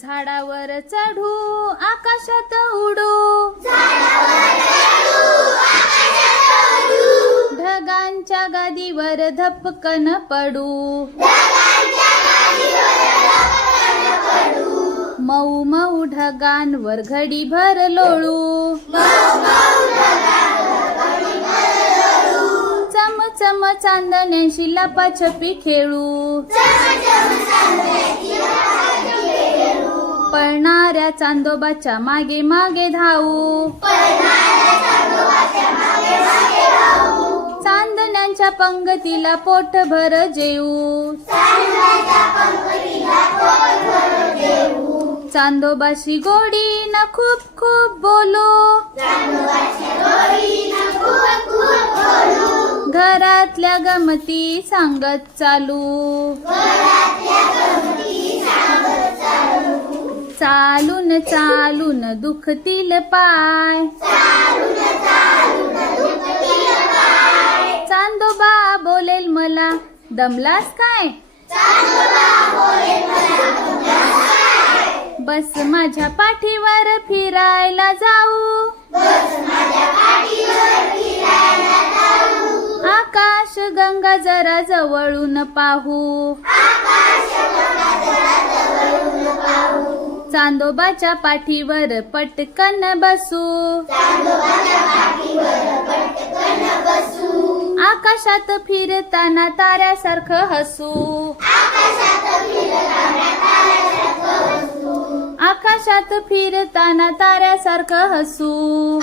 झाडावर चढू आकाशात उडू. ढगांच्या गादीवर धपकन पडू. मऊ मऊ ढगांवर घडीभर लोळू. चम चम चांदण्याशी लपाछपी खेळू. पळणाऱ्या चांदोबाच्या मागे मागे धावू. चांदण्यांच्या पंगतीला पोटभर जेऊ. चांदोबाशी गोडी न खूप खूप बोलू. घरातल्या गमती सांगत चालू. चालून चालून दुखतील पाय. चांदोबा बोलेल मला दमलास काय? बस माझ्या पाठीवर फिरायला जाऊ. आकाश गंगा जरा जवळून पाहू. चांदोबाच्या पाठीवर पटकन बसू. आकाशात फिरताना ताऱ्यासारखं हसू. आकाशात फिरताना ताऱ्यासारखं हसू.